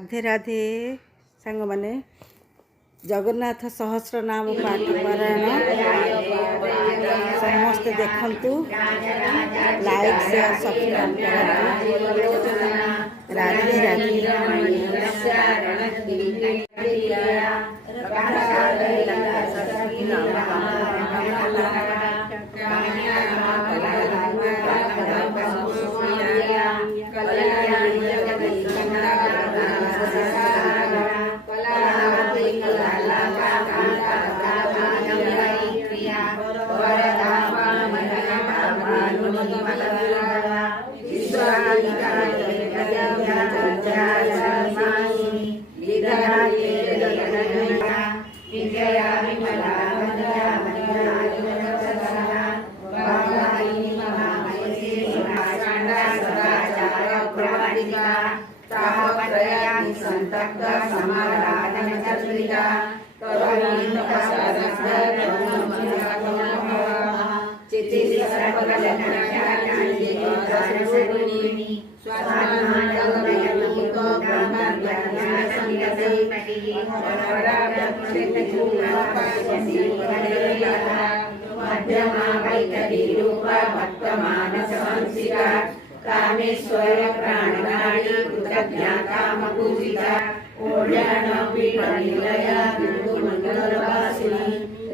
राधे राधे सांग माने जगन्नाथ सहस्र नाम पाठ पारायण समस्त देखंतु लाइक शेयर सब्सक्राइब करंतु। राधे संतप्त समाराधन चतुरिका करोमीन चित्ति सकल लक्षणानि सर्वगुणी स्वात्मानंदमयी को ब्रह्म ज्ञान संगति मध्यमा वैखरी रूप वर्तमान संसिका कामेश्वर प्राणनाडी कृतज्ञा काम पूजिता ओढ्यान पीठ निलया बिंदु मंगलवासिनी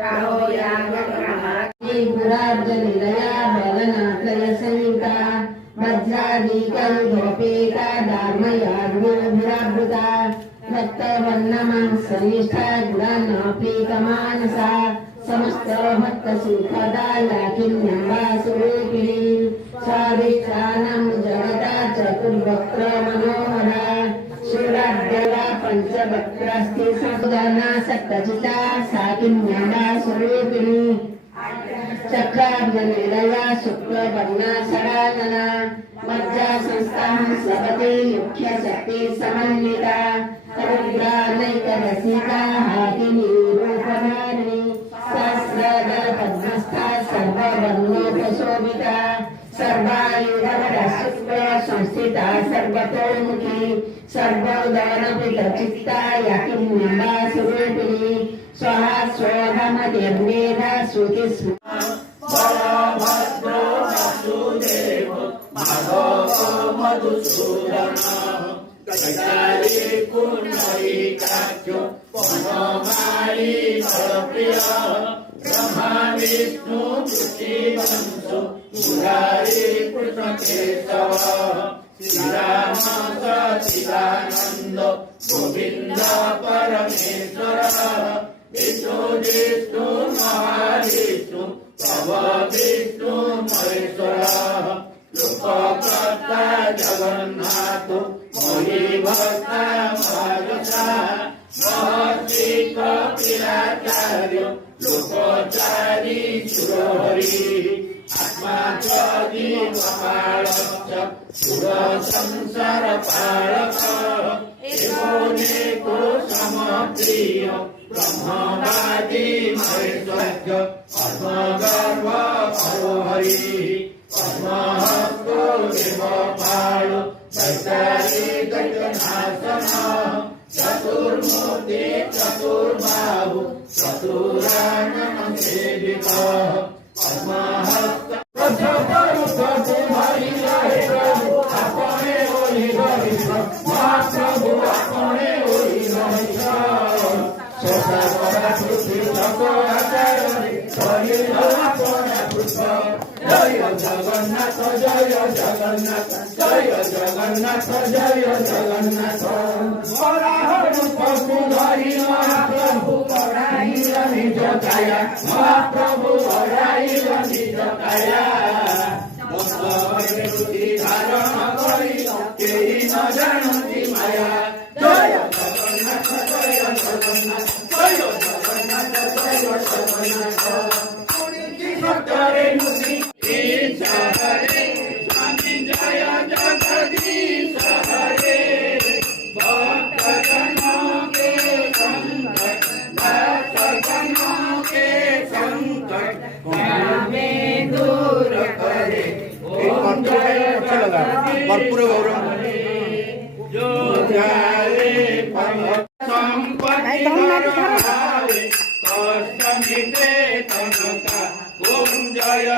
राहो याग ब्रह्माग्नि गुरार्ज निलया बलनाथय संयुता वज्रादि कल्गोपेता धार्मयाग्निभिरावृता रक्तवर्णमं सनिष्ठा गुणानापीतमानसा समस्त भक्त सुखदाया किन्यवासुरूपिणी स्वादिष्ठानं जगता चतुर्वक्त्र मनोहरा शूराढ्यला पंचवक्त्रास्ति सदाना सप्तचिता सा किन्यवासुरूपिणी चक्रार्जनिलया शुक्लवर्णा सदानना मज्जा संस्थां सबते मुख्य शक्ति समन्विता रुद्रानैकरसिका हाकिनी रूपधारिणी सहस्रदल पद्मस्था सर्ववर्णोपशोभिता सर्वायुधवरा शुक्ल संस्थिता सर्वतोमुखी सर्वोदरपितचित्ता याकिन्यवासुरूपिणी स्वाहा स्वधामदेवेधा श्रुतिस्म बलभद्रो वासुदेव माधव मधुसूदन कैलाली पुंडरीकाख्यो वनमाली बलप्रिय ब्रह्मा विष्णु कृषिवंशो मुरारी कृष्णकेशव श्रीराम सच्चिदानंद गोविंद परमेश्वर विष्णु महाविष्णु भव विष्णु महेश्वर लोककर्ता जगन्नाथ महीभक्ता महादशा महर्षि कपिलाचार्य लोकोचारी सुरहरि आत्माचारी महाराज सुर संसार पालक एको समप्रिय ब्रह्मवादी महेश्वर पद्मगर्भ हरि पद्महस्तो देवपाल वैतारी गजनासन चतुर्मूर्ति चतुर्बाहु चतुरानन सेवित पद्महस्त महाप्रभु अपने जय जगन्नाथ जय जगन्नाथ जय जगन्नाथ जय जगन्नाथ प्रभु धरि महाप्रभु बढ़ाई निज काया महाप्रभु बढ़ाई निज काया धारण करी केही न जानती माया जय जगन्नाथ जय जगन्नाथ जय जगन्नाथ जय जगन्नाथ भक्तरे मुनि हरे स्वामी जय जगदीश हरे भक्त जनों के संकट भक्त जनों के संकट हमें दूर करे ओम जय भरपूर गौरव जो जाए धन्नाथ धर भावे कष्ट मिटे तनका ओम जय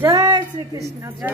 जय श्री कृष्ण जय